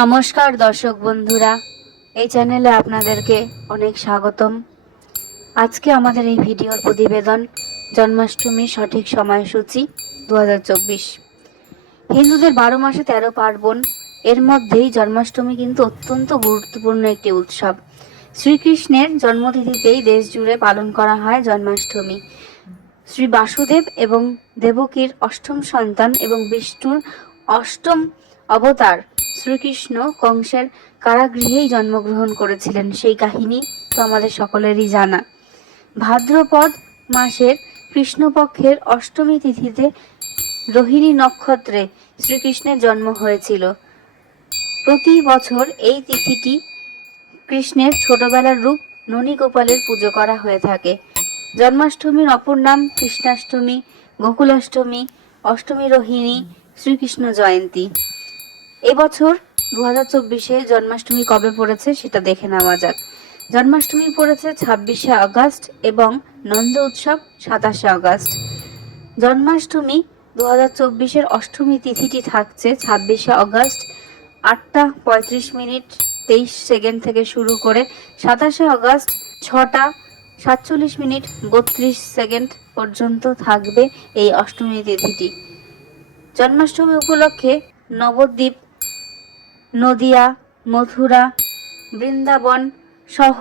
নমস্কার দর্শক বন্ধুরা, এই চ্যানেলে আপনাদেরকে অনেক স্বাগতম। আজকে আমাদের এই ভিডিওর প্রতিবেদন জন্মাষ্টমীর সঠিক সময়সূচি দু হাজার চব্বিশ। হিন্দুদের বারো মাসে তেরো পার্বণ, এর মধ্যেই জন্মাষ্টমী কিন্তু অত্যন্ত গুরুত্বপূর্ণ একটি উৎসব। শ্রীকৃষ্ণের জন্মতিথিতেই দেশ জুড়ে পালন করা হয় জন্মাষ্টমী। শ্রী বাসুদেব এবং দেবকীর অষ্টম সন্তান এবং বিষ্ণুর অষ্টম অবতার শ্রীকৃষ্ণ কংসের কারাগৃহেই জন্মগ্রহণ করেছিলেন। সেই কাহিনী তো আমাদের সকলেরই জানা। ভাদ্রপদ মাসের কৃষ্ণপক্ষের অষ্টমী তিথিতে রোহিণী নক্ষত্রে শ্রীকৃষ্ণের জন্ম হয়েছিল। প্রতি বছর এই তিথিটি কৃষ্ণের ছোটবেলার রূপ ননীগোপালের পুজো করা হয়ে থাকে। জন্মাষ্টমীর অপর নাম কৃষ্ণাষ্টমী, গোকুলাষ্টমী, অষ্টমী রোহিণী, শ্রীকৃষ্ণ জয়ন্তী। এবছর দু হাজার চব্বিশে জন্মাষ্টমী কবে পড়েছে সেটা দেখে নেওয়া যাক। জন্মাষ্টমী পড়েছে ছাব্বিশে আগস্ট এবং নন্দ উৎসব সাতাশে আগস্ট। জন্মাষ্টমী দু হাজার চব্বিশের অষ্টমী তিথিটি থাকছে ছাব্বিশে আগস্ট, আটটা পঁয়ত্রিশ মিনিট তেইশ সেকেন্ড থেকে শুরু করে সাতাশে আগস্ট, ছটা সাতচল্লিশ মিনিট বত্রিশ সেকেন্ড পর্যন্ত থাকবে এই অষ্টমী তিথিটি। জন্মাষ্টমী উপলক্ষে নবদ্বীপ নদিয়া, মথুরা, বৃন্দাবন সহ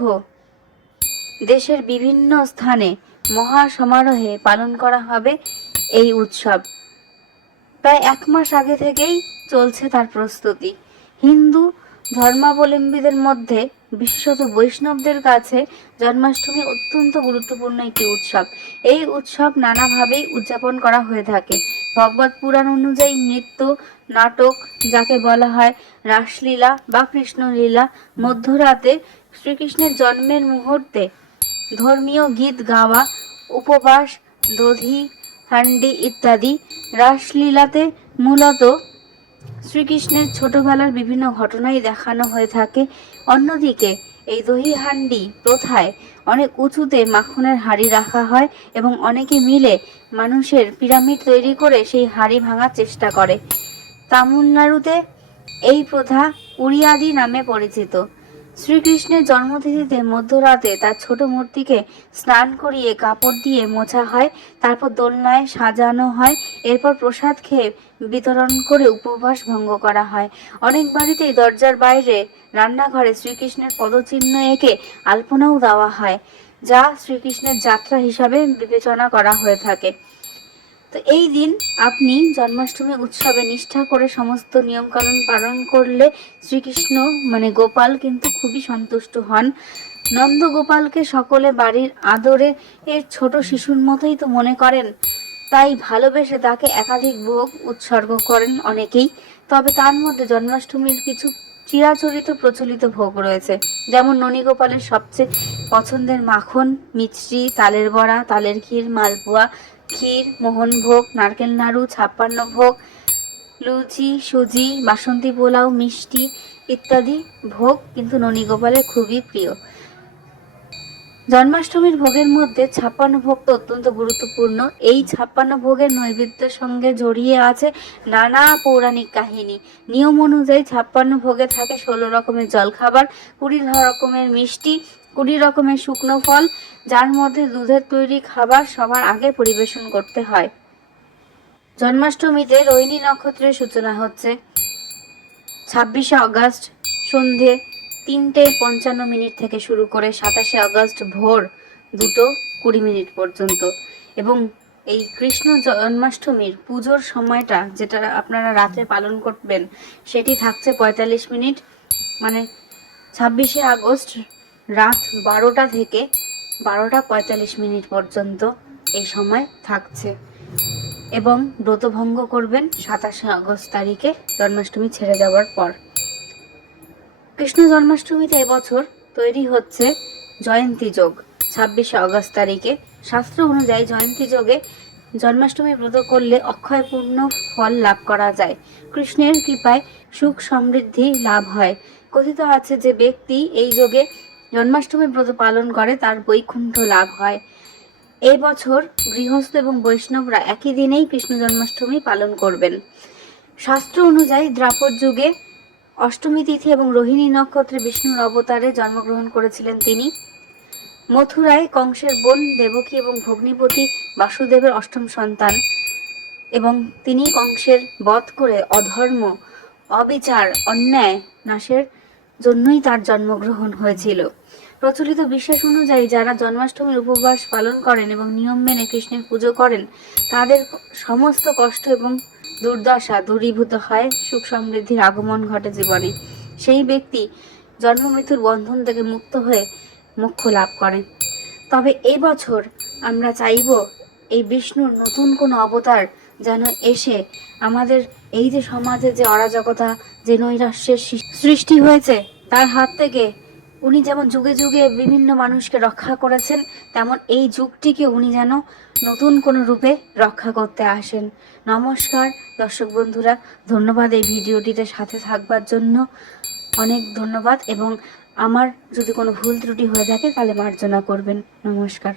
দেশের বিভিন্ন স্থানে মহা সমারোহে পালন করা হবে এই উৎসব। প্রায় এক মাস আগে থেকেই চলছে তার প্রস্তুতি। হিন্দু ধর্মাবলম্বীদের মধ্যে বিশেষত বৈষ্ণবদের কাছে জন্মাষ্টমী অত্যন্ত গুরুত্বপূর্ণ একটি উৎসব। এই উৎসব নানাভাবেই উদযাপন করা হয়ে থাকে। ভগবত পুরাণ অনুযায়ী নৃত্য, নাটক যাকে বলা হয় রাসলীলা বা কৃষ্ণলীলা, মধ্যরাতে শ্রীকৃষ্ণের জন্মের মুহূর্তে ধর্মীয় গীত গাওয়া, উপবাস, দধি হান্ডি ইত্যাদি রাসলীলাতে মূলত শ্রীকৃষ্ণের ছোটবেলার বিভিন্ন ঘটনাই দেখানো হয়ে থাকে। অন্যদিকে এই দহি হান্ডি প্রথায় অনেক উঁচুতে মাখনের হাড়ি রাখা হয় এবং অনেকে মিলে মানুষের পিরামিড তৈরি করে সেই হাড়ি ভাঙার চেষ্টা করে। তামিলনাড়ুতে এই প্রথা উড়িয়াদি নামে পরিচিত। শ্রীকৃষ্ণের জন্মতিথিতে মধ্যরাতে তার ছোট মূর্তিকে স্নান করিয়ে কাপড় দিয়ে মোছা হয়, তারপর দোলনায় সাজানো হয়, এরপর প্রসাদ খেয়ে বিতরণ করে উপবাস ভঙ্গ করা হয়। অনেক বাড়িতেই দরজার বাইরে রান্নাঘরে শ্রীকৃষ্ণের পদচিহ্ন এঁকে আলপনাও দেওয়া হয়, যা শ্রীকৃষ্ণের যাত্রা হিসাবে বিবেচনা করা হয়ে থাকে। তো এই দিন আপনি জন্মাষ্টমী উৎসবে নিষ্ঠা করে সমস্ত নিয়মকানুন পালন করলে শ্রীকৃষ্ণ মানে গোপাল কিন্তু খুবই সন্তুষ্ট হন। নন্দ গোপালকে সকলে বাড়ির আদরে এর ছোট শিশুর মতোই তো মনে করেন। তাই ভালোবেসে তাকে একাধিক ভোগ উৎসর্গ করেন অনেকেই। তবে তার মধ্যে জন্মাষ্টমীর কিছু চিরাচরিত প্রচলিত ভোগ রয়েছে। যেমন ননীগোপালের সবচেয়ে পছন্দের মাখন, মিছরি, তালের বড়া, তালের ক্ষীর, মালপোয়া ক্ষীর মোহনভোগ নারকেল নাড়ু, ছাপ্পান্ন ভোগ, লুচি, সুজি, বাসন্তী পোলাও, মিষ্টি ইত্যাদি ভোগ কিন্তু ননীগোপালের খুবই প্রিয়। জন্মাষ্টমীর ভোগের মধ্যে ছাপ্পান্ন ভোগ তো অত্যন্ত গুরুত্বপূর্ণ। এই ছাপ্পান্ন ভোগের নৈবেদ্যের সঙ্গে জড়িয়ে আছে নানা পৌরাণিক কাহিনী। নিয়ম অনুযায়ী ছাপ্পান্ন ভোগে থাকে ষোলো রকমের জলখাবার, কুড়ি রকমের মিষ্টি কুড়ি রকমের শুকনো ফল, যার মধ্যে দুধের তৈরি খাবার সবার আগে পরিবেশন করতে হয়। জন্মাষ্টমীতে রোহিণী নক্ষত্রের সূচনা হচ্ছে। ছাব্বিশে আগস্ট, সন্ধে তিনটে পঞ্চান্ন মিনিট থেকে শুরু করে সাতাশে আগস্ট ভোর দুটো কুড়ি মিনিট পর্যন্ত। এবং এই কৃষ্ণ জন্মাষ্টমীর পুজোর সময়টা, যেটা আপনারা রাতে পালন করবেন, সেটি থাকছে পঁয়তাল্লিশ মিনিট। মানে ছাব্বিশে আগস্ট রাত বারোটা থেকে বারোটা পঁয়তাল্লিশ মিনিট পর্যন্ত এই সময় থাকছে। এবং ব্রতভঙ্গ করবেন সাতাশে আগস্ট তারিখে জন্মাষ্টমী ছেড়ে যাওয়ার পর। কৃষ্ণ জন্মাষ্টমীতে এবছর তৈরি হচ্ছে জয়ন্তী যোগ। ছাব্বিশে আগস্ট তারিখে শাস্ত্র অনুযায়ী জয়ন্তী যোগে জন্মাষ্টমী ব্রত করলে অক্ষয়পূর্ণ ফল লাভ করা যায়। কৃষ্ণের কৃপায় সুখ সমৃদ্ধি লাভ হয়। কথিত আছে যে ব্যক্তি এই যোগে জন্মাষ্টমী ব্রত পালন করে, তার বৈকুণ্ঠ লাভ হয়। এই বছর গৃহস্থ এবং বৈষ্ণবরা একই দিনেই কৃষ্ণ জন্মাষ্টমী পালন করবেন। শাস্ত্র অনুযায়ী দ্রাপর যুগে অষ্টমী তিথি এবং রোহিণী নক্ষত্রে বিষ্ণুর অবতারে জন্মগ্রহণ করেছিলেন তিনি। মথুরায় কংসের বোন, দেবকী এবং ভগ্নিপতি বাসুদেবের অষ্টম সন্তান এবং তিনি কংসের বধ করে অধর্ম, অবিচার, অন্যায়, নাশের জন্যই তার জন্মগ্রহণ হয়েছিল। প্রচলিত বিশ্বাস অনুযায়ী যারা জন্মাষ্টমীর উপবাস পালন করেন এবং নিয়ম মেনে কৃষ্ণের পুজো করেন, তাদের সমস্ত কষ্ট এবং দুর্দশা দূরীভূত হয় সুখ সমৃদ্ধির আগমন ঘটে জীবনে। সেই ব্যক্তি জন্ম মৃত্যুর বন্ধন থেকে মুক্ত হয়ে মোক্ষ লাভ করে। তবে এবছর আমরা চাইব এই বিষ্ণুর নতুন কোনো অবতার যেন এসে আমাদের এই যে সমাজে যে অরাজকতা, যে নৈরাশ্যের সৃষ্টি হয়েছে, তার হাত থেকে উনি যেমন যুগে যুগে বিভিন্ন মানুষকে রক্ষা করেছেন, তেমন এই যুগটিকে উনি যেন নতুন কোনো রূপে রক্ষা করতে আসেন। নমস্কার, দর্শক বন্ধুরা, ধন্যবাদ এই ভিডিওটিতে সাথে থাকবার জন্য। অনেক ধন্যবাদ এবং আমার যদি কোনো ভুল ত্রুটি হয়ে থাকে তাহলে মার্জনা করবেন। নমস্কার।